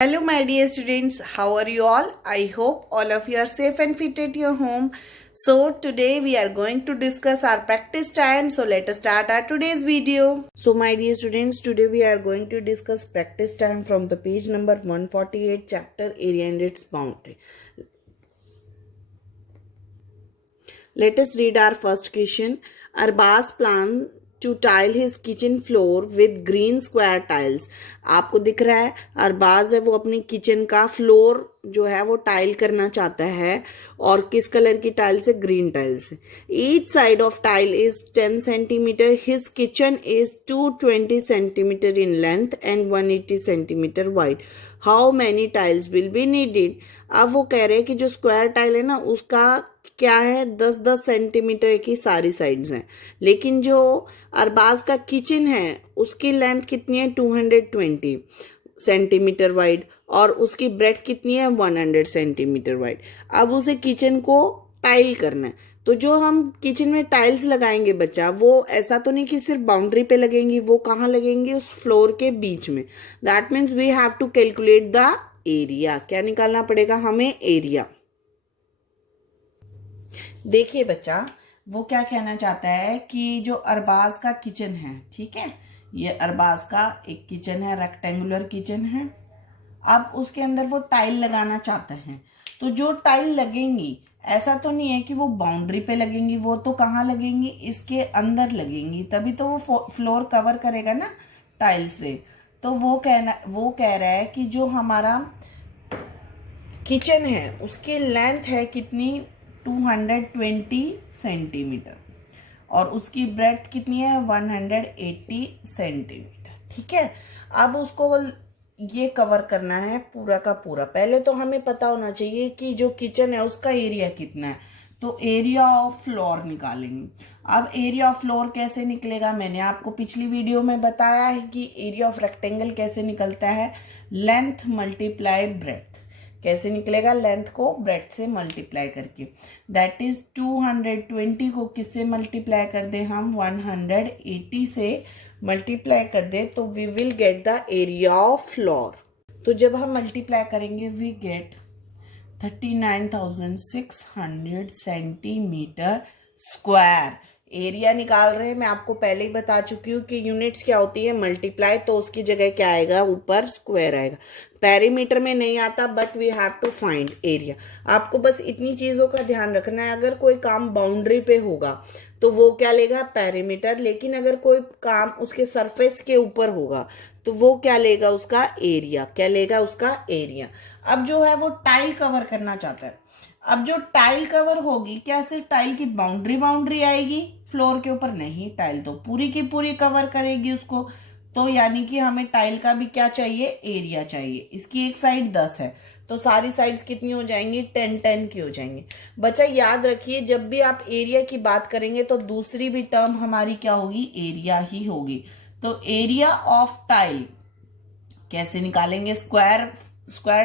Hello, my dear students. How are you all? I hope all of you are safe and fit at your home. So, today we are going to discuss our practice time. So, let us start our today's video. So, my dear students, today we are going to discuss practice time from the page number 148, chapter area and its boundary. Let us read our first question. Arbaz plans to tile his kitchen floor with green square tiles. आपको दिख रहा है अरबाज है वो अपनी kitchen का floor जो है वो टाइल करना चाहता है और किस कलर की टाइल से? ग्रीन टाइल से. Each side of tile is 10 centimetre. His kitchen is 220 centimetre in length and 180 centimetre wide. How many tiles will be needed. अब वो कह रहे हैं कि जो स्क्वायर टाइल है ना उसका क्या है 10-10 सेंटीमीटर की सारी साइड्स हैं, लेकिन जो अरबाज का किचन है उसकी लेंथ कितनी है 220 सेंटीमीटर वाइड और उसकी ब्रेड्थ कितनी है 100 सेंटीमीटर वाइड. अब उसे किचन को टाइल करना है तो जो हम किचन में टाइल्स लगाएंगे बच्चा वो ऐसा तो नहीं कि सिर्फ बाउंड्री पे लगेंगी, वो कहाँ लगेंगी? उस फ्लोर के बीच में. That means we have to calculate the area. क्या निकालना पड़ेगा हमें? एरिया. देखिए बच्चा वो क्या कहना चाहता है कि जो अरबाज का किचन है, ठीक है, ये अरबाज का एक किचन है, रेक्टेंगुलर किचन है. अब उसके अंदर वो टाइल लगाना चाहता है तो जो टाइल लगेंगी ऐसा तो नहीं है कि वो बाउंड्री पे लगेंगी, वो तो कहाँ लगेंगी? इसके अंदर लगेंगी, तभी तो वो फ्लोर कवर करेगा ना टाइल से. तो वो कह रहा है कि जो हमारा किचन है उसकी लेंथ है कितनी? 220 सेंटीमीटर और उसकी ब्रेड्थ कितनी है? 180 सेंटीमीटर. ठीक है. अब उसको ये कवर करना है पूरा का पूरा. पहले तो हमें पता होना चाहिए कि जो किचन है उसका एरिया कितना है, तो एरिया ऑफ फ्लोर निकालेंगे. अब एरिया ऑफ फ्लोर कैसे निकलेगा? मैंने आपको पिछली वीडियो में बताया है कि एरिया ऑफ रेक्टेंगल कैसे निकलता है. Length multiply breadth. कैसे निकलेगा? लेंथ को ब्रेड्थ से मल्टीप्लाई करके. दैट इज 220 को किससे मल्टीप्लाई कर दे हम? 180 से मल्टीप्लाई कर दे तो we will get the area of floor. तो जब हम मल्टीप्लाई करेंगे we get 39,600 centimetre square. Area निकाल रहे हैं, मैं आपको पहले ही बता चुकी हूँ कि यूनिट्स क्या होती है मल्टीप्लाई, तो उसकी जगह क्या आएगा? ऊपर स्क्वायर आएगा. पेरीमीटर में नहीं आता but we have to find area. आपको बस इतनी चीज़ों का ध्यान रखना है. अगर कोई काम बाउंड्री पे होगा तो वो क्या लेगा? पेरीमीटर. लेकिन अगर कोई काम उसके सरफेस के ऊपर होगा तो वो क्या लेगा? उसका एरिया. क्या लेगा? उसका एरिया. अब जो है वो टाइल कवर करना चाहता है. अब जो टाइल कवर होगी क्या सिर्फ टाइल की बाउंड्री आएगी फ्लोर के ऊपर? नहीं, टाइल तो पूरी की पूरी कवर करेगी उसको. तो यानी कि हमें टाइल का भी क्या चाहिए? एरिया चाहिए. इसकी एक साइड 10 है तो सारी साइड्स कितनी हो जाएंगी? 10 की हो जाएंगी. बच्चा याद रखिए जब भी आप एरिया की बात करेंगे तो दूसरी भी टर्म हमारी क्या होगी? एरिया ही होगी. तो एरिया ऑफ टाइल कैसे निकालेंगे? स्क्वायर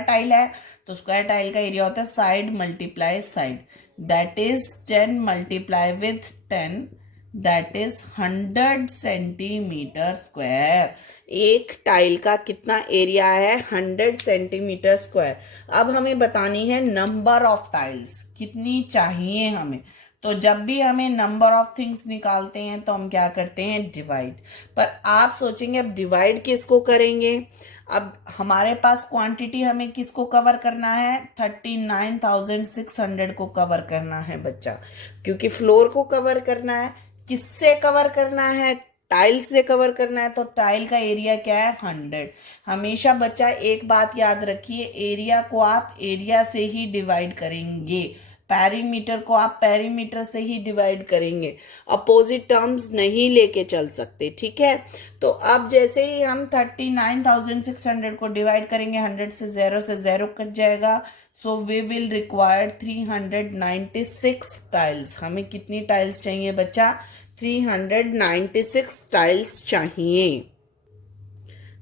टाइल है तो स्क्वायर टाइल का एरिया होता है side multiply side. That is 10 multiply with 10 that is 100 centimetre square. एक टाइल का कितना एरिया है? 100 सेंटीमीटर स्क्वायर. अब हमें बतानी है नंबर ऑफ टाइल्स कितनी चाहिए हमें. तो जब भी हमें नंबर ऑफ थिंग्स निकालते हैं तो हम क्या करते हैं? डिवाइड. पर आप सोचेंगे अब डिवाइड किसको करेंगे? अब हमारे पास क्वांटिटी हमें किसको कवर करना है? 39,600 को कवर करना है बच्चा, क्योंकि फ्लोर को कवर करना है. किससे कवर करना है? टाइल से कवर करना है. तो टाइल का एरिया क्या है? 100. हमेशा बच्चा एक बात याद रखिए, एरिया को आप एरिया से ही डिवाइड करेंगे, पेरीमीटर को आप पेरीमीटर से ही डिवाइड करेंगे, अपोजिट टर्म्स नहीं लेके चल सकते. ठीक है. तो अब जैसे ही हम 39,600 को डिवाइड करेंगे 100 से 0 कट जाएगा. So we will require 396 tiles. हमें कितनी टाइल्स चाहिए बच्चा? 396 टाइल्स चाहिए.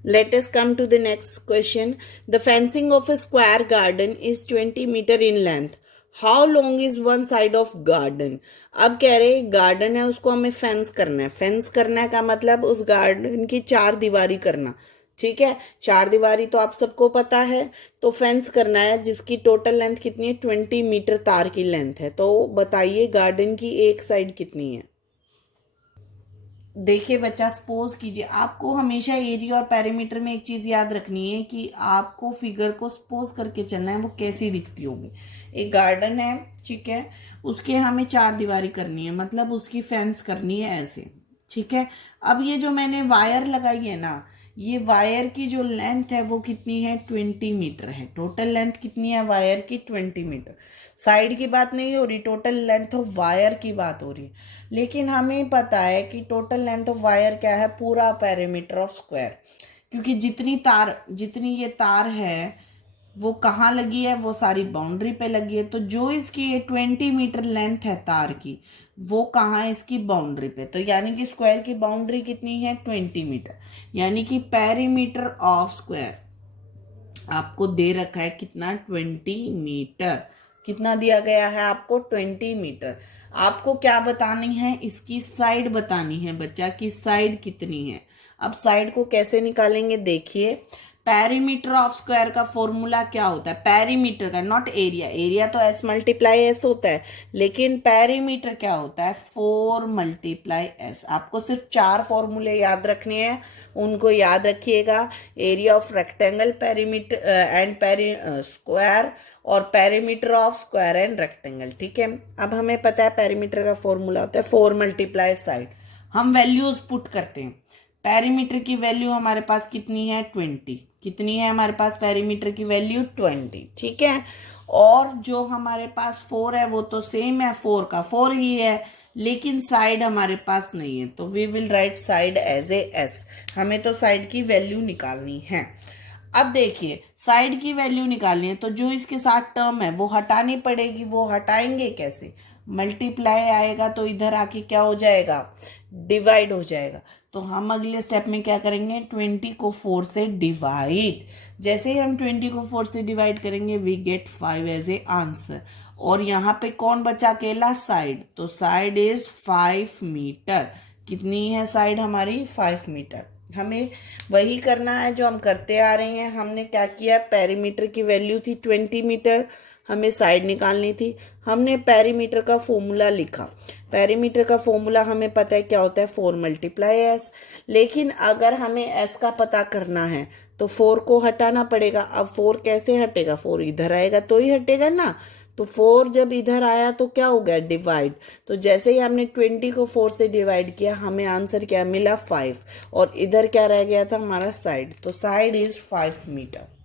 Let us come to the next question. The fencing of a square garden is 20 meter in length. How long is one side of garden. अब कह रहे garden है उसको हमें फेंस करना है. फेंस करना है का मतलब उस गार्डन की चार दीवारी करना. ठीक है, चार दीवारी तो आप सबको पता है। तो फेंस करना है जिसकी टोटल लेंथ कितनी है, 20 मीटर तार की लेंथ है। तो बताइए गार्डन की एक साइड कितनी है। देखिए बच्चा, सपोज कीजिए, आपको हमेशा एरिया और पेरीमीटर में एक चीज याद रखनी है कि आपको फिगर को सपोज करके चलना है वो कैसी दिखती होगी। एक गार्डन है, ठीक है, उसके हमें चार दीवारी करनी है, मतलब उसकी फेंस करनी है ऐसे, ठीक है। अब ये जो मैंने वायर लगाई है ना, ये वायर की जो लेंथ है वो कितनी है, 20 मीटर है। टोटल लेंथ कितनी है वायर की, 20 मीटर। साइड की बात नहीं हो रही, टोटल लेंथ ऑफ वायर की बात हो रही है। लेकिन हमें पता है कि टोटल लेंथ ऑफ वायर क्या है, पूरा पेरीमीटर ऑफ स्क्वायर। क्योंकि जितनी ये तार है वो कहाँ लगी है, वो सारी बाउंड्री पे लगी है। तो जो इसकी ये 20 मीटर लेंथ है तार की, वो कहाँ है, इसकी बाउंड्री पे। तो यानी कि स्क्वायर की बाउंड्री कितनी है, 20 मीटर। यानी कि पेरीमीटर ऑफ स्क्वायर आपको दे रखा है कितना, 20 मीटर। कितना दिया गया है आपको, 20 मीटर। आपको क्या बतानी है, इसकी साइड बतानी है बच्चा, की साइड कितनी है। अब साइड को कैसे निकालेंगे, देखिए। पेरीमीटर ऑफ स्क्वायर का फॉर्मूला क्या होता है, पेरीमीटर का, नॉट एरिया। एरिया तो एस मल्टीप्लाई एस होता है, लेकिन पेरीमीटर क्या होता है, 4 × आपको सिर्फ चार फॉर्मूले याद रखने हैं, उनको याद रखिएगा। Area of rectangle, perimeter and square, और perimeter of square and rectangle, ठीक है। अब हमें पता है पेरीमीटर का फॉर्मूला होता है 4 × साइड। हम वैल्यूज पुट करते हैं। पेरीमीटर की वैल्यू हमारे पास कितनी है, 20। कितनी है हमारे पास पेरीमीटर की वैल्यू, 20, ठीक है। और जो हमारे पास 4 है वो तो सेम है, 4 का 4 ही है, लेकिन साइड हमारे पास नहीं है। तो we will write side as a s. हमें तो साइड की वैल्यू निकालनी है। अब देखिए, साइड की वैल्यू निकालनी है तो जो इसके साथ टर्म है वो हटानी पड़ेगी। वो हटाएंगे कैसे, मल्टीप्लाई आएगा तो इधर आके क्या हो जाएगा, डिवाइड हो जाएगा। तो हम अगले स्टेप में क्या करेंगे, 20 को 4 से डिवाइड। जैसे ही हम 20 को 4 से डिवाइड करेंगे we get 5 as a answer. और यहाँ पे कौन बचा अकेला, साइड। तो साइड इज 5 मीटर। कितनी है साइड हमारी, 5 मीटर। हमें वही करना है जो हम करते आ रहे हैं। हमने क्या किया, पेरीमीटर की वैल्यू थी 20 मीटर, हमें साइड निकालनी थी। हमने पेरीमीटर का फॉर्मूला लिखा। पेरीमीटर का फॉर्मूला हमें पता है क्या होता है, 4 × s। लेकिन अगर हमें s का पता करना है तो 4 को हटाना पड़ेगा। अब 4 कैसे हटेगा, 4 इधर आएगा तो ही हटेगा ना। तो 4 जब इधर आया तो क्या हो गया, डिवाइड। तो जैसे ही हमने 20 को 4 से डिवाइड किया, हमें आंसर क्या मिला, 5। और इधर क्या रह गया था हमारा, साइड। तो side is 5 metre.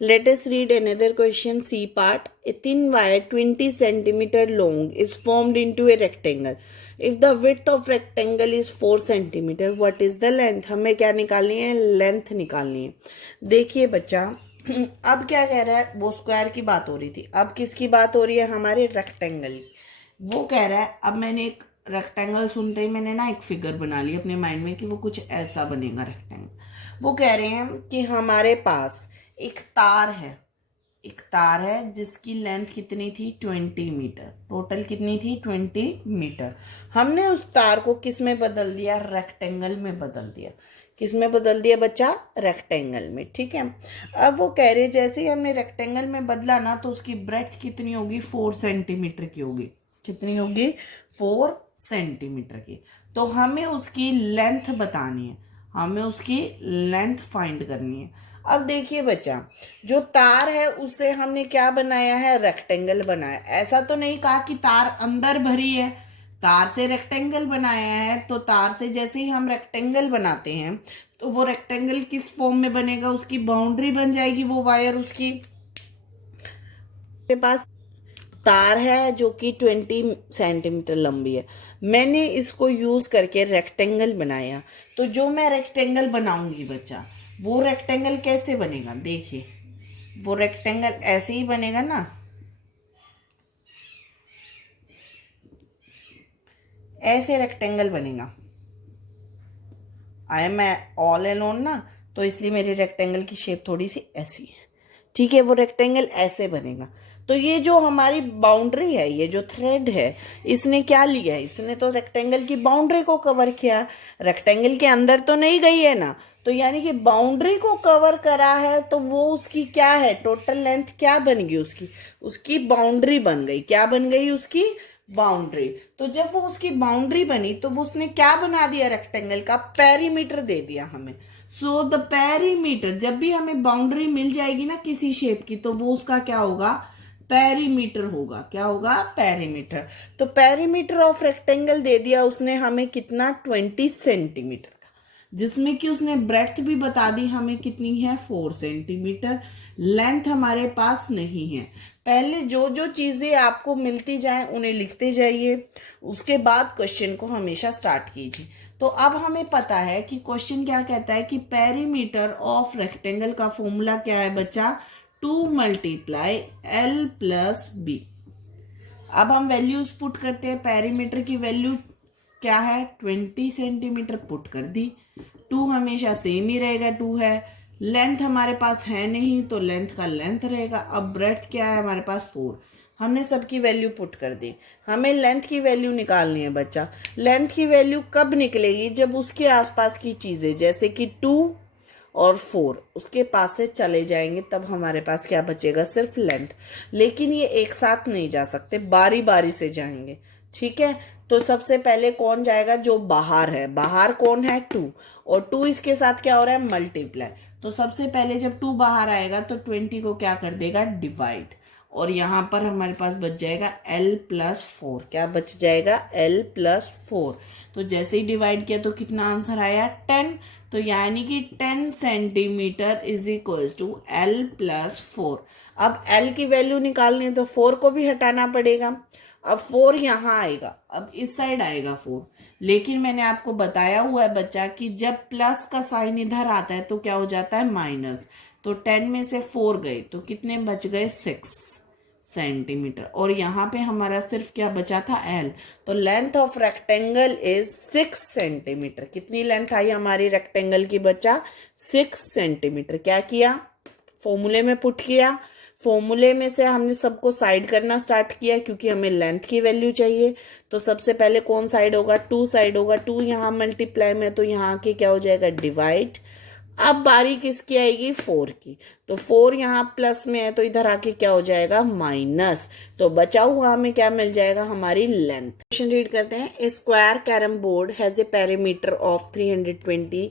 Let us read another question, C part. A thin wire 20 centimeter long is formed into a rectangle. If the width of rectangle is 4 centimeter, what is the length? हमें क्या निकालनी है, length निकालनी है। देखिए बच्चा, अब क्या कह रहा है, वो स्क्वायर की बात हो रही थी, अब किसकी बात हो रही है, हमारे रेक्टेंगल। वो कह रहा है, अब मैंने एक रेक्टेंगल सुनते ही मैंने ना एक फिगर बना ली अपने माइंड में कि वो कुछ ऐसा बनेगा रेक्टेंगल। वो कह रहे हैं कि हमारे पास एक तार है, एक तार है जिसकी लेंथ कितनी थी, 20 मीटर। टोटल कितनी थी, 20 मीटर। हमने उस तार को किस में बदल दिया, रेक्टेंगल में बदल दिया। किस में बदल दिया बच्चा, रेक्टेंगल में, ठीक है। अब वो कह रहे जैसे ही हमने रेक्टेंगल में बदला ना, तो उसकी ब्रेड्थ कितनी होगी, 4 सेंटीमीटर की होगी। कितनी होगी, 4 सेंटीमीटर की। तो हमें उसकी लेंथ बतानी है, हमें उसकी लेंथ फाइंड करनी है। अब देखिए बच्चा, जो तार है उससे हमने क्या बनाया है, रेक्टेंगल बनाया। ऐसा तो नहीं कहा कि तार अंदर भरी है, तार से रेक्टेंगल बनाया है। तो तार से जैसे ही हम रेक्टेंगल बनाते हैं तो वो रेक्टेंगल किस फॉर्म में बनेगा, उसकी बाउंड्री बन जाएगी वो वायर उसकी। के पास तार है जो कि 20 सेंटीमीटर लंबी है, मैंने इसको यूज करके रेक्टेंगल बनाया। तो जो मैं रेक्टेंगल बनाऊंगी बच्चा, वो रेक्टेंगल कैसे बनेगा, देखिए वो रेक्टेंगल ऐसे ही बनेगा ना, ऐसे रेक्टेंगल बनेगा। आई एम ऑल एलोन ना, तो इसलिए मेरी रेक्टेंगल की शेप थोड़ी सी ऐसी है, ठीक है। वो रेक्टेंगल ऐसे बनेगा। तो ये जो हमारी बाउंड्री है, ये जो थ्रेड है, इसने क्या लिया है, इसने तो रेक्टेंगल की बाउंड्री को कवर किया, रेक्टेंगल के अंदर तो नहीं गई है ना, तो यानी कि बाउंड्री को कवर करा है, तो वो उसकी क्या है, टोटल लेंथ क्या बन गई उसकी, उसकी बाउंड्री बन गई। क्या बन गई उसकी, बाउंड्री। तो जब वो उसकी बाउंड्री बनी तो वो उसने क्या बना दिया, रेक्टेंगल का पेरीमीटर दे दिया हमें। सो द पेरीमीटर, जब भी हमें बाउंड्री मिल जाएगी ना किसी शेप की, तो वो उसका क्या होगा, पेरीमीटर होगा। क्या होगा, पेरीमीटर। तो पेरीमीटर ऑफ रेक्टेंगल दे दिया उसने हमें कितना, 20 सेंटीमीटर का, जिसमें कि उसने ब्रेड्थ भी बता दी हमें कितनी है, 4 सेंटीमीटर। लेंथ हमारे पास नहीं है। पहले जो जो चीजें आपको मिलती जाए उन्हें लिखते जाइए, उसके बाद क्वेश्चन को हमेशा स्टार्ट कीजिए। तो अब हमें पता है कि क्वेश्चन क्या कहता है कि पेरीमीटर ऑफ रेक्टेंगल का फॉर्मूला क्या है बच्चा, 2 मल्टीप्लाई एल प्लस बी। अब हम वैल्यूज पुट करते हैं। पेरीमीटर की वैल्यू क्या है, 20 सेंटीमीटर पुट कर दी। 2 हमेशा सेम ही रहेगा, 2 है। लेंथ हमारे पास है नहीं, तो लेंथ का लेंथ रहेगा। अब ब्रेड्थ क्या है हमारे पास, 4। हमने सबकी वैल्यू पुट कर दी। हमें लेंथ की वैल्यू निकालनी है बच्चा। लेंथ की वैल्यू कब निकलेगी, जब उसके आसपास की चीज़ें जैसे कि 2 और 4 उसके पास से चले जाएंगे, तब हमारे पास क्या बचेगा, सिर्फ लेंथ। लेकिन ये एक साथ नहीं जा सकते, बारी बारी से जाएंगे। ठीक है, तो सबसे पहले कौन जाएगा, जो बाहर है। बाहर कौन है, 2, और 2 इसके साथ क्या हो रहा है, मल्टीप्लाई। तो सबसे पहले जब 2 बाहर आएगा तो 20 को क्या कर देगा, डिवाइड। और यहाँ पर हमारे पास बच जाएगा l प्लस 4। क्या बच जाएगा, l प्लस 4। तो जैसे ही डिवाइड किया तो कितना आंसर आया, 10। तो यानी कि 10 centimetre is equal to l plus 4। अब l की वैल्यू निकालनी है तो 4 को भी हटाना पड़ेगा। अब 4 यहाँ आएगा, अब इस साइड आएगा 4। लेकिन मैंने आपको बताया हुआ है बच्चा कि जब प्लस का साइन इधर आता है तो क्या हो जाता है, माइनस। तो 10 में से 4 गए तो कितने बच गए, 6 सेंटीमीटर। और यहाँ पे हमारा सिर्फ क्या बचा था, एल। तो length of rectangle is 6 centimetre. कितनी लेंथ आई हमारी रेक्टेंगल की बच्चा, 6 सेंटीमीटर। क्या किया, फॉर्मूले में पुट किया। फॉर्मूले में से हमने सबको साइड करना स्टार्ट किया क्योंकि हमें लेंथ की वैल्यू चाहिए। तो सबसे पहले कौन साइड होगा, 2 साइड होगा। 2 यहाँ मल्टीप्लाई में, तो यहाँ के क्या हो जाएगा, डिवाइड। अब बारी किसकी आएगी, 4 की। तो 4 यहाँ प्लस में है तो इधर आके क्या हो जाएगा, माइनस। तो बचा हुआ हमें क्या मिल जाएगा, हमारी लेंथ। क्वेश्चन रीड करते हैं। A square carrom board has a perimeter of 320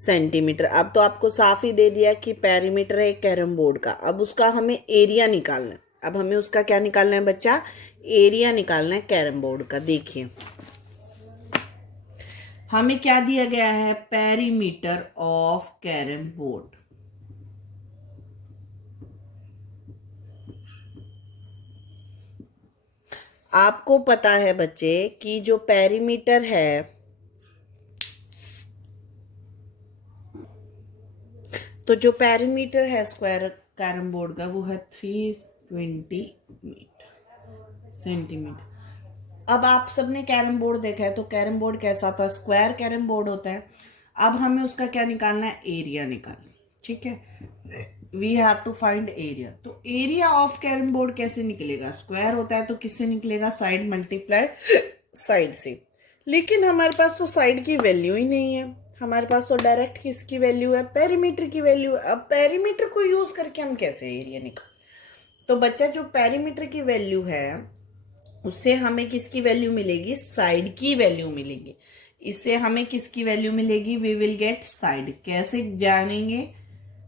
centimetre. अब तो आपको साफ ही दे दिया कि पेरीमीटर है कैरम बोर्ड का। अब उसका हमें एरिया निकालना है। अब हमें उसका क्या निकालना है बच्चा, एरिया निकालना है कैरम बोर्ड का। देखिए हमें क्या दिया गया है, पेरीमीटर ऑफ कैरम बोर्ड। आपको पता है बच्चे कि जो पेरीमीटर है, तो जो पेरीमीटर है स्क्वायर कैरम बोर्ड का वो है 320 सेंटीमीटर। अब आप सबने कैरम बोर्ड देखा है, तो कैरम बोर्ड कैसा होता है, स्क्वायर कैरम बोर्ड होता है। अब हमें उसका क्या निकालना है, एरिया निकालना। ठीक है, we have to find area. तो एरिया ऑफ कैरम बोर्ड कैसे निकलेगा, स्क्वायर होता है तो किससे निकलेगा, साइड मल्टीप्लाई साइड से। लेकिन हमारे पास तो साइड की वैल्यू ही नहीं है, हमारे पास तो डायरेक्ट किसकी वैल्यू है, पेरीमीटर की वैल्यू है। अब पेरीमीटर को यूज करके हम कैसे एरिया निकाल, तो बच्चा जो पेरीमीटर की वैल्यू है उससे हमें किसकी वैल्यू मिलेगी, साइड की वैल्यू मिलेगी। इससे हमें किसकी वैल्यू मिलेगी, वी विल गेट साइड। कैसे जानेंगे,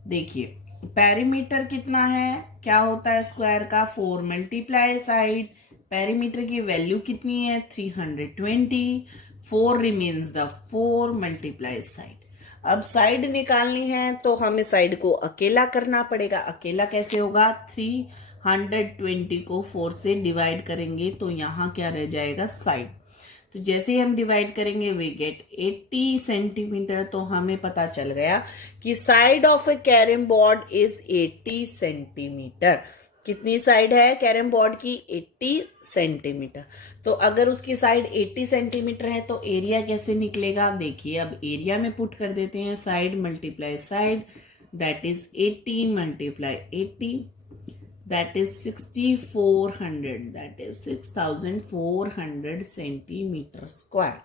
देखिए पेरीमीटर कितना है, क्या होता है स्क्वायर का, 4 मल्टीप्लाई साइड। पेरीमीटर की वैल्यू कितनी है, 320। 4 रिमेन्स द 4 मल्टीप्लाई साइड। अब साइड निकालनी है तो हमें साइड को अकेला करना पड़ेगा। अकेला कैसे होगा, 320 को 4 से डिवाइड करेंगे तो यहाँ क्या रह जाएगा, साइड। तो जैसे ही हम डिवाइड करेंगे वी गेट 80 सेंटीमीटर। तो हमें पता चल गया कि side of A carrom board is 80 centimetre. कितनी साइड है कैरम बोर्ड की, 80 सेंटीमीटर। तो अगर उसकी साइड 80 सेंटीमीटर है तो एरिया कैसे निकलेगा, देखिए अब एरिया में पुट कर देते हैं, side multiply side, that is 80 multiply 80। That is 6400, that is 6400 centimetre square.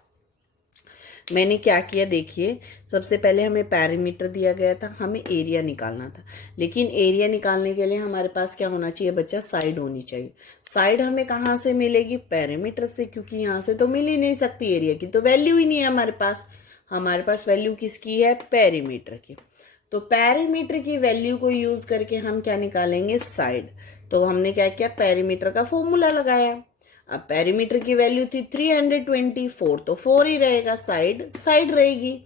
मैंने क्या किया देखिए, सबसे पहले हमें पैरीमीटर दिया गया था, हमें एरिया निकालना था, लेकिन एरिया निकालने के लिए हमारे पास क्या होना चाहिए बच्चा, साइड होनी चाहिए। साइड हमें कहाँ से मिलेगी, पैरीमीटर से, क्योंकि यहाँ से तो मिल ही नहीं सकती, एरिया की तो वैल्यू ही नहीं है हमारे पास। हमारे पास वैल्यू किसकी है, पैरीमीटर की। तो पैरीमीटर की वैल्यू को यूज करके हम क्या निकालेंगे, साइड। तो हमने क्या किया, पैरीमीटर का फॉर्मूला लगाया। अब पेरीमीटर की वैल्यू थी 324, तो 4 ही रहेगा, साइड साइड रहेगी।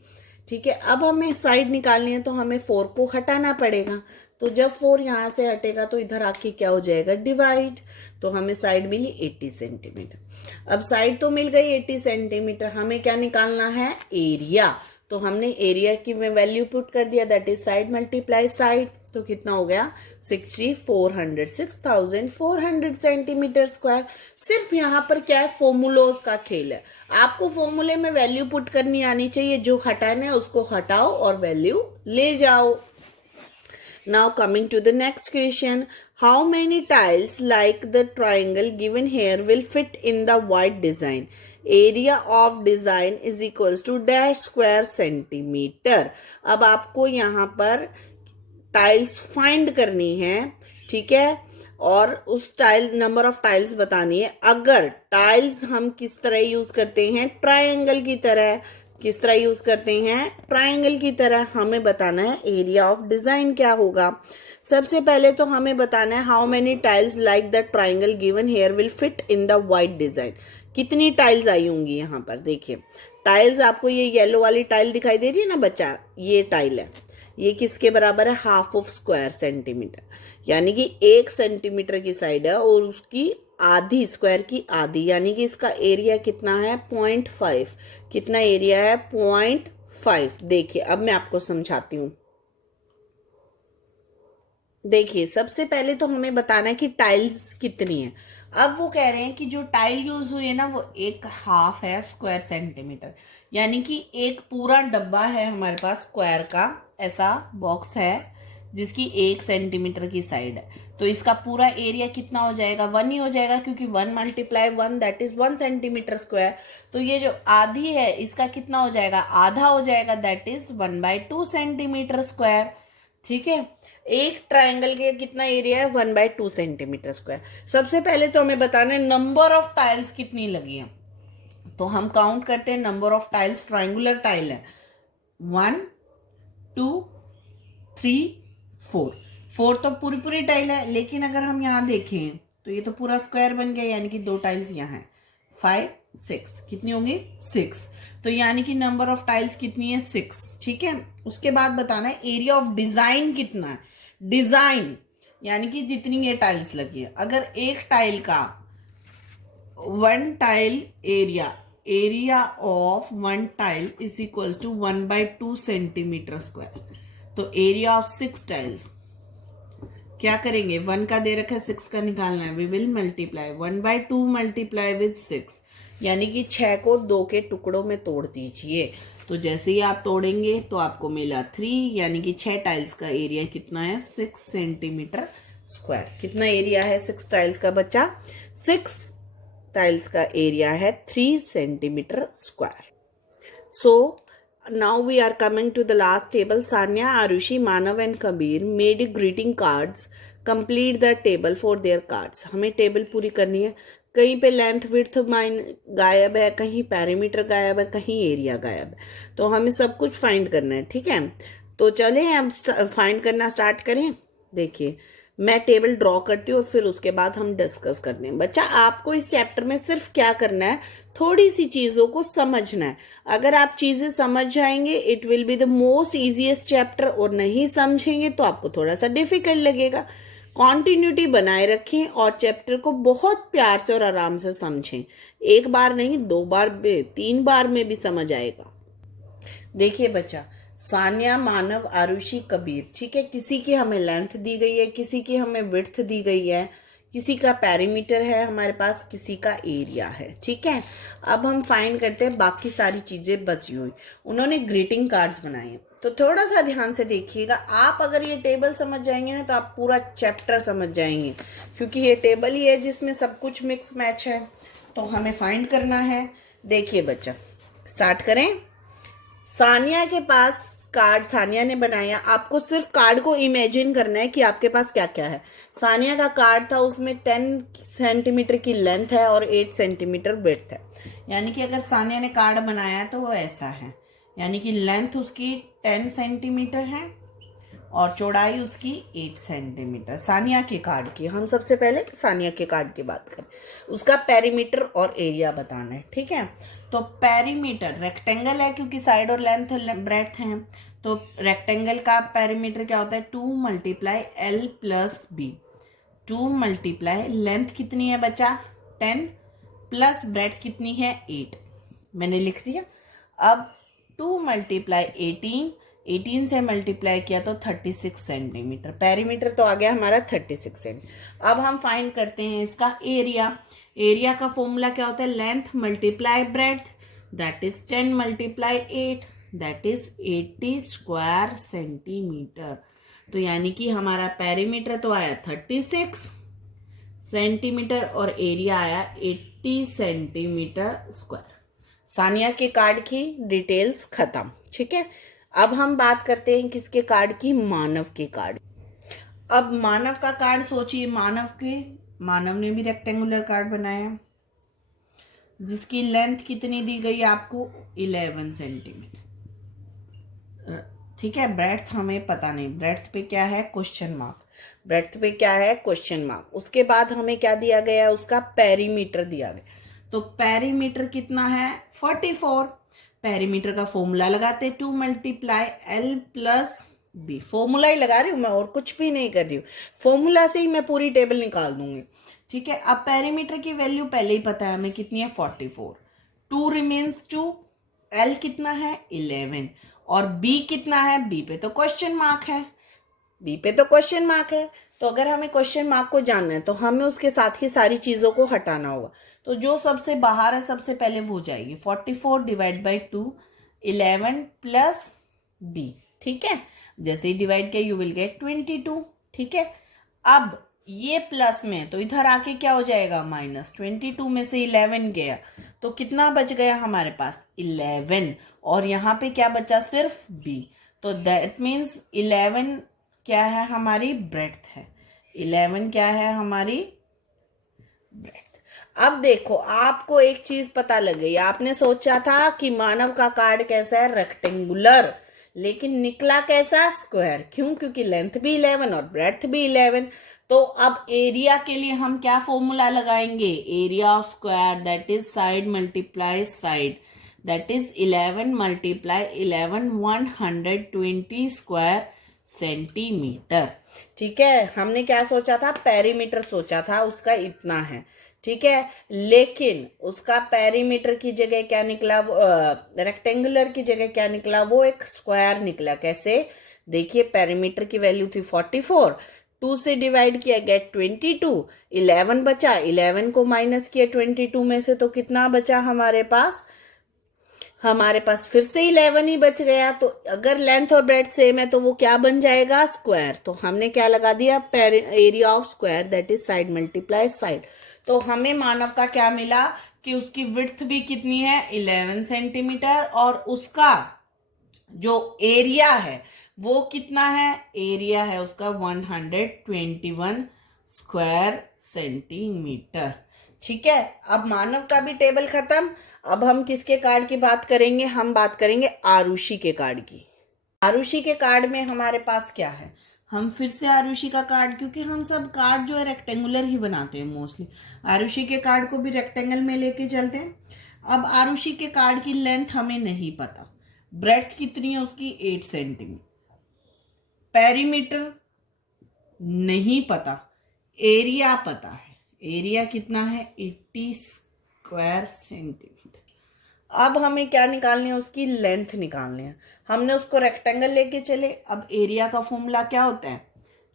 ठीक है, अब हमें साइड निकालनी है तो हमें 4 को हटाना पड़ेगा। तो जब 4 यहाँ से हटेगा तो इधर आके क्या हो जाएगा, डिवाइड। तो हमें साइड मिली 80 सेंटीमीटर। अब साइड तो मिल गई 80 सेंटीमीटर, हमें क्या निकालना है, एरिया। तो हमने एरिया की वैल्यू पुट कर दिया, that is side multiply side. तो कितना हो गया, 6400 सेंटीमीटर स्क्वायर। सिर्फ यहाँ पर क्या है, फॉर्मूलोज का खेल है। आपको फॉर्मूले में वैल्यू पुट करनी आनी चाहिए, जो हटाना है उसको हटाओ और वैल्यू ले जाओ। Now coming to the next question, how many tiles like the triangle given here will fit in the white design? Area of design is equals to dash square centimeter. अब आपको यहाँ पर टाइल्स फाइंड करनी है, ठीक है, और उस टाइल नंबर ऑफ टाइल्स बतानी है। अगर टाइल्स हम किस तरह यूज करते हैं, ट्रायंगल की तरह, किस तरह यूज करते हैं, ट्रायंगल की तरह। हमें बताना है एरिया ऑफ डिजाइन क्या होगा। सबसे पहले तो हमें बताना है how many tiles like the triangle given here will fit in the white design. कितनी टाइल्स आई होंगी यहाँ पर, देखिए टाइल्स आपको ये येलो वाली टाइल दिखाई दे रही है ना बच्चा, ये टाइल है, ये किसके बराबर है, हाफ ऑफ स्क्वायर सेंटीमीटर, यानी कि 1 सेंटीमीटर की साइड है और उसकी आधी, स्क्वायर की आधी, यानी कि इसका एरिया कितना है, 0.5। कितना एरिया है, 0.5। देखिए अब मैं आपको समझाती हूँ। देखिए सबसे पहले तो हमें बताना है कि टाइल्स कितनी है। अब वो कह रहे हैं कि जो टाइल यूज हुई है ना वो 1/2 है स्क्वायर सेंटीमीटर, यानी कि एक पूरा डब्बा है हमारे पास स्क्वायर का, ऐसा बॉक्स है जिसकी 1 सेंटीमीटर की साइड है। तो इसका पूरा एरिया कितना हो जाएगा, 1 ही हो जाएगा, क्योंकि 1 × 1 दैट इज 1 सेंटीमीटर स्क्वायर। तो ये जो आधी है इसका कितना हो जाएगा, आधा हो जाएगा, दैट इज 1/2 सेंटीमीटर स्क्वायर। ठीक है, एक ट्रायंगल के कितना एरिया है, 1/2 सेंटीमीटर स्क्वायर। सबसे पहले तो हमें बताना है नंबर ऑफ टाइल्स कितनी लगी है। तो हम काउंट करते हैं number of tiles, triangular tile है 1 2 3 4। 4 तो पूरी पूरी टाइल है, लेकिन अगर हम यहाँ देखें तो ये तो पूरा स्क्वायर बन गया, यानी कि 2 टाइल्स यहाँ है, 5 6, कितनी होंगी, 6। तो यानी कि नंबर ऑफ टाइल्स कितनी है, 6। ठीक है, उसके बाद बताना है एरिया ऑफ डिजाइन कितना है। डिजाइन यानी कि जितनी ये टाइल्स लगी है, अगर एक टाइल का 1 tile area of 1 tile is equals to 1/2 centimetre square. तो एरिया ऑफ 6 टाइल्स क्या करेंगे, 1 का दे रखा है, 6 का निकालना है, we will multiply 1/2 multiply with 6, यानी कि 6 को 2 के टुकड़ों में तोड़ दीजिए। तो जैसे ही आप तोड़ेंगे तो आपको मिला 3, यानी कि 6 टाइल्स का एरिया कितना है, 6 सेंटीमीटर स्क्वायर। कितना एरिया है 6 टाइल्स का बच्चा, 6 टाइल्स का एरिया है 3 centimetre square. So now we are coming to the last table. Sanya, Arushi, Manav and Kabir made greeting cards. Complete the table for their cards. हमें table पूरी करनी है। कहीं पे लेंथ विड्थ माइन गायब है, कहीं पैरीमीटर गायब है, कहीं एरिया गायब है, तो हमें सब कुछ फाइंड करना है। ठीक है, तो चलें अब फाइंड करना स्टार्ट करें। देखिए मैं टेबल ड्रॉ करती हूँ और फिर उसके बाद हम डिस्कस करते हैं। बच्चा आपको इस चैप्टर में सिर्फ क्या करना है, थोड़ी सी चीज़ों को समझना है। अगर आप चीज़ें समझ जाएंगे it will be the most easiest chapter, और नहीं समझेंगे तो आपको थोड़ा सा डिफिकल्ट लगेगा। कॉन्टिन्यूटी बनाए रखें और चैप्टर को बहुत प्यार से और आराम से समझें। एक बार नहीं, 2 बार, 3 बार में भी समझ आएगा। देखिए बच्चा, सानिया, मानव, आरुषि, कबीर, ठीक है, किसी की हमें लेंथ दी गई है, किसी की हमें विड्थ दी गई है, किसी का पैरीमीटर है हमारे पास, किसी का एरिया है। ठीक है, अब हम फाइंड करते हैं बाकी सारी चीजें बची हुई। उन्होंने ग्रीटिंग कार्ड्स बनाए हैं, तो थोड़ा सा ध्यान से देखिएगा। आप अगर ये टेबल समझ जाएंगे ना तो आप पूरा चैप्टर समझ जाएंगे, क्योंकि ये टेबल ही है जिसमें सब कुछ मिक्स मैच है। तो हमें फाइंड करना है। देखिए बच्चा, स्टार्ट करें। सानिया के पास कार्ड सानिया ने बनाया। आपको सिर्फ कार्ड को इमेजिन करना है कि आपके पास क्या क्या है। सानिया का कार्ड था, उसमें 10 सेंटीमीटर की लेंथ है और 8 सेंटीमीटर विड्थ है। यानी कि अगर सानिया ने कार्ड बनाया है तो वो ऐसा है, यानी कि लेंथ उसकी 10 सेंटीमीटर है और चौड़ाई उसकी 8 सेंटीमीटर। सानिया के कार्ड की हम सबसे पहले सानिया के कार्ड की बात करें। उसका पेरीमीटर और एरिया बताना है, ठीक है। तो पेरीमीटर रेक्टेंगल है क्योंकि साइड और लेंथ ब्रेड्थ हैं, तो रेक्टेंगल का पेरीमीटर क्या होता है 2 × L + B। 2 × लेंथ कितनी है बच्चा 10 प्लस ब्रेड्थ कितनी है 8, मैंने लिख दिया। अब 2 × 18 से मल्टीप्लाई किया तो 36 सेंटीमीटर। पेरीमीटर तो आ गया हमारा 36 सेंटीमीटर। अब हम फाइंड करते हैं इसका एरिया। एरिया का फॉर्मूला क्या होता है length multiply breadth, that is 10 × 8, that is 80 square centimetre. तो यानी कि हमारा पेरीमीटर तो आया 36 सेंटीमीटर और एरिया आया 80 सेंटीमीटर स्क्वायर। सानिया के कार्ड की डिटेल्स खत्म, ठीक है। अब हम बात करते हैं किसके कार्ड की, मानव के कार्ड। अब मानव का कार्ड सोचिए। मानव ने भी रेक्टेंगुलर कार्ड बनाया जिसकी लेंथ कितनी दी गई आपको 11 सेंटीमीटर, ठीक है। ब्रेड्थ हमें पता नहीं, ब्रेड्थ पे क्या है क्वेश्चन मार्क, ब्रेड्थ पे क्या है क्वेश्चन मार्क। उसके बाद हमें क्या दिया गया, उसका पेरीमीटर दिया गया। तो पेरीमीटर कितना है 44। पेरीमीटर का फॉर्मूला लगाते 2 × L + B। फॉर्मूला ही लगा रही हूँ मैं, और कुछ भी नहीं कर रही हूँ। फॉर्मूला से ही मैं पूरी टेबल निकाल दूंगी, ठीक है। अब पेरीमीटर की वैल्यू पहले ही पता है हमें कितनी है 44। 2 रिमेन्स 2, L कितना है 11 और B कितना है, B पे तो क्वेश्चन मार्क है, B पे तो क्वेश्चन मार्क है। तो अगर हमें क्वेश्चन मार्क को जानना है तो हमें उसके साथ ही सारी चीज़ों को हटाना होगा। तो जो सबसे बाहर है सबसे पहले वो जाएगी 44 / 2 11 + B, ठीक है। जैसे ही डिवाइड किया यू विल गेट 22, ठीक है। अब ये प्लस में तो इधर आके क्या हो जाएगा माइनस, 22 में से 11 गया तो कितना बच गया हमारे पास 11, और यहाँ पे क्या बचा सिर्फ B। तो दैट मीन्स 11 क्या है हमारी ब्रेड्थ है, 11 क्या है हमारी ब्रेड्थ। अब देखो आपको एक चीज पता लग गई। आपने सोचा था कि मानव का कार्ड कैसा है रेक्टेंगुलर, लेकिन निकला कैसा स्क्वायर। क्यों, क्योंकि लेंथ भी 11 और ब्रेड्थ भी 11। तो अब एरिया के लिए हम क्या फॉर्मूला लगाएंगे, area of square that is side multiply side, that is 11 × 11 120 square centimetre, ठीक है। हमने क्या सोचा था पेरीमीटर सोचा था उसका इतना है, ठीक है। लेकिन उसका पेरीमीटर की जगह क्या निकला, रेक्टेंगुलर की जगह क्या निकला, वो एक स्क्वायर निकला। कैसे, देखिए पेरीमीटर की वैल्यू थी 44, 2 से डिवाइड किया गेट 22, 11 बचा, 11 को माइनस किया 22 में से तो कितना बचा हमारे पास, हमारे पास फिर से 11 ही बच गया। तो अगर लेंथ और ब्रेड्थ सेम है तो वो क्या बन जाएगा स्क्वायर। तो हमने क्या लगा दिया area of square that is side multiply side. तो हमें मानव का क्या मिला कि उसकी विड्थ भी कितनी है 11 सेंटीमीटर और उसका जो एरिया है वो कितना है, एरिया है उसका 121 स्क्वायर सेंटीमीटर, ठीक है। अब मानव का भी टेबल खत्म। अब हम किसके कार्ड की बात करेंगे, हम बात करेंगे आरुषि के कार्ड की। आरुषि के कार्ड में हमारे पास क्या है, हम फिर से आरुषि का कार्ड, क्योंकि हम सब कार्ड जो है रेक्टेंगुलर ही बनाते हैं मोस्टली, आरुषि के कार्ड को भी रेक्टेंगल में लेके चलते हैं। अब आरुषि के कार्ड की लेंथ हमें नहीं पता, ब्रेड्थ कितनी है उसकी 8 सेंटीमीटर, पेरीमीटर नहीं पता, एरिया पता है, एरिया कितना है 80 स्क्वायर सेंटीमीटर। अब हमें क्या निकालनी है, उसकी लेंथ निकालनी है। हमने उसको रेक्टेंगल लेके चले। अब एरिया का फॉर्मूला क्या होता है,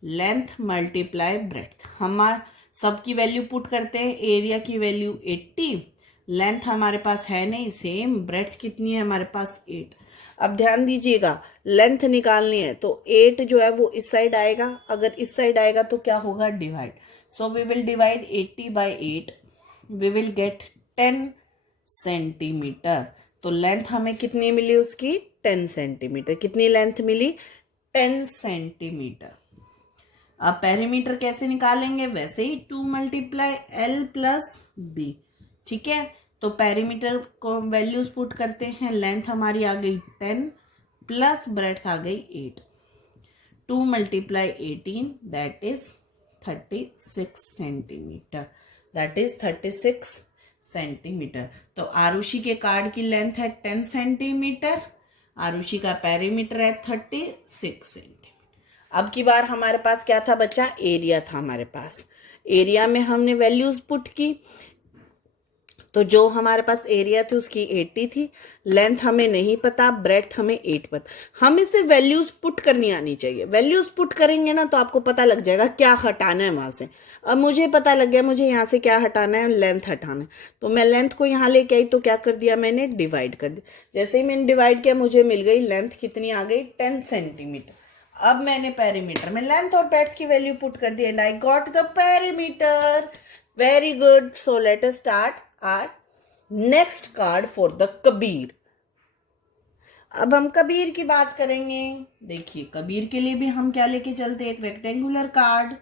लेंथ मल्टीप्लाई ब्रेड्थ। हम सबकी वैल्यू पुट करते हैं, एरिया की वैल्यू 80, लेंथ हमारे पास है नहीं सेम, ब्रेड्थ कितनी है हमारे पास 8। अब ध्यान दीजिएगा लेंथ निकालनी है तो 8 जो है वो इस साइड आएगा, अगर इस साइड आएगा तो क्या होगा, divide. So we will divide 80 by 8, we will get 10 centimetre. तो लेंथ हमें कितनी मिली उसकी, 10 सेंटीमीटर। कितनी लेंथ मिली, 10 सेंटीमीटर। अब पेरीमीटर कैसे निकालेंगे, वैसे ही 2 मल्टीप्लाई L प्लस B, ठीक है। तो पेरीमीटर को वैल्यूज पुट करते हैं, लेंथ हमारी आ गई 10 प्लस ब्रेड्थ आ गई 8, 2 multiply 18 that is 36 centimetre, that is 36 centimetre. तो आरुषि के कार्ड की लेंथ है 10 सेंटीमीटर, आरुषि का पेरीमीटर है 36 सेंटीमीटर। अब की बार हमारे पास क्या था बच्चा, एरिया था हमारे पास। एरिया में हमने वैल्यूज पुट की, तो जो हमारे पास एरिया थी उसकी 80 थी, लेंथ हमें नहीं पता, ब्रेड्थ हमें 8 पता। हमें सिर्फ वैल्यूज पुट करनी आनी चाहिए। वैल्यूज पुट करेंगे ना तो आपको पता लग जाएगा क्या हटाना है वहां से। अब मुझे पता लग गया मुझे यहाँ से क्या हटाना है, लेंथ हटाना है। तो मैं लेंथ को यहाँ लेके आई तो क्या कर दिया मैंने, डिवाइड कर दिया। जैसे ही मैंने डिवाइड किया मुझे मिल गई लेंथ कितनी आ गई, 10 सेंटीमीटर। अब मैंने पेरीमीटर में लेंथ और ब्रेड्थ की वैल्यू पुट कर दी and I got the perimeter. Very good. So let us start our next card for the Kabir. अब हम कबीर की बात करेंगे। देखिए कबीर के लिए भी हम क्या लेके चलते हैं, एक रेक्टेंगुलर कार्ड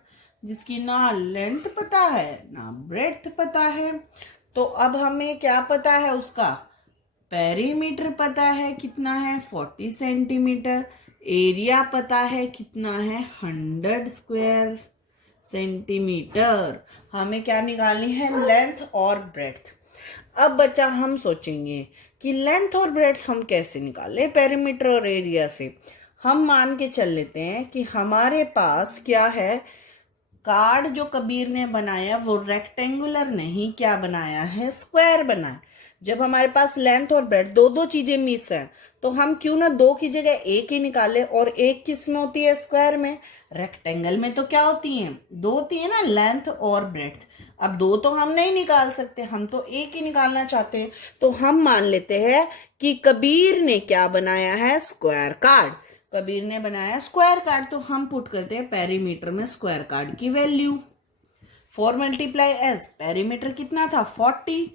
जिसकी ना लेंथ पता है ना ब्रेड्थ पता है। तो अब हमें क्या पता है, उसका पेरीमीटर पता है कितना है, 40 सेंटीमीटर। एरिया पता है कितना है, 100 स्क्वायर सेंटीमीटर। हमें क्या निकालनी है, लेंथ और ब्रेड्थ। अब बच्चा हम सोचेंगे कि लेंथ और ब्रेड्थ हम कैसे निकाले पेरीमीटर और एरिया से। हम मान के चल लेते हैं कि हमारे पास क्या है, कार्ड जो कबीर ने बनाया वो रेक्टेंगुलर नहीं, क्या बनाया है, स्क्वायर बनाया। जब हमारे पास लेंथ और ब्रेड्थ दो दो चीजें मिस है तो हम क्यों ना दो की जगह एक ही निकाले। और एक किस में होती है, स्क्वायर में। रेक्टेंगल में तो क्या होती है, दो होती है ना, लेंथ और ब्रेड्थ। अब दो तो हम नहीं निकाल सकते, हम तो एक ही निकालना चाहते हैं। तो हम मान लेते हैं कि कबीर ने क्या बनाया है, स्क्वायर कार्ड। कबीर ने बनाया स्क्वायर कार्ड। तो हम पुट करते हैं पेरीमीटर में स्क्वायर कार्ड की वैल्यू 4 मल्टीप्लाई एस। पेरीमीटर कितना था, 40,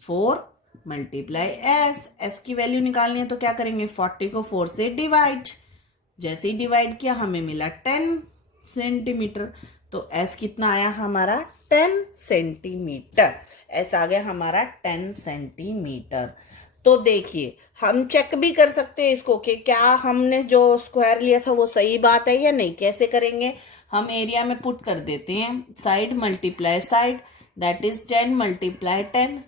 4 मल्टीप्लाई एस। एस की वैल्यू निकालनी है तो क्या करेंगे, 40 को 4 से डिवाइड। जैसे ही डिवाइड किया हमें मिला 10 सेंटीमीटर। तो एस कितना आया हमारा, 10 सेंटीमीटर। एस आ गया हमारा 10 सेंटीमीटर। तो देखिए हम चेक भी कर सकते हैं इसको कि क्या हमने जो स्क्वायर लिया था वो सही बात है या नहीं। कैसे करेंगे, हम एरिया में पुट कर देते हैं side multiply side, that is 10 multiply 10,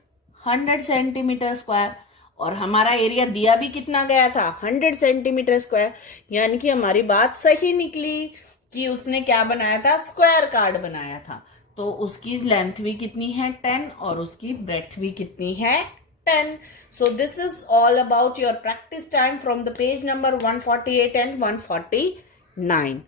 100 centimetre square. और हमारा एरिया दिया भी कितना गया था, 100 सेंटीमीटर स्क्वायर। यानी कि हमारी बात सही निकली कि उसने क्या बनाया था, स्क्वायर कार्ड बनाया था। तो उसकी लेंथ भी कितनी है, 10, और उसकी ब्रेड्थ भी कितनी है, 10. So this is all about your practice time from the page number 148 and 149.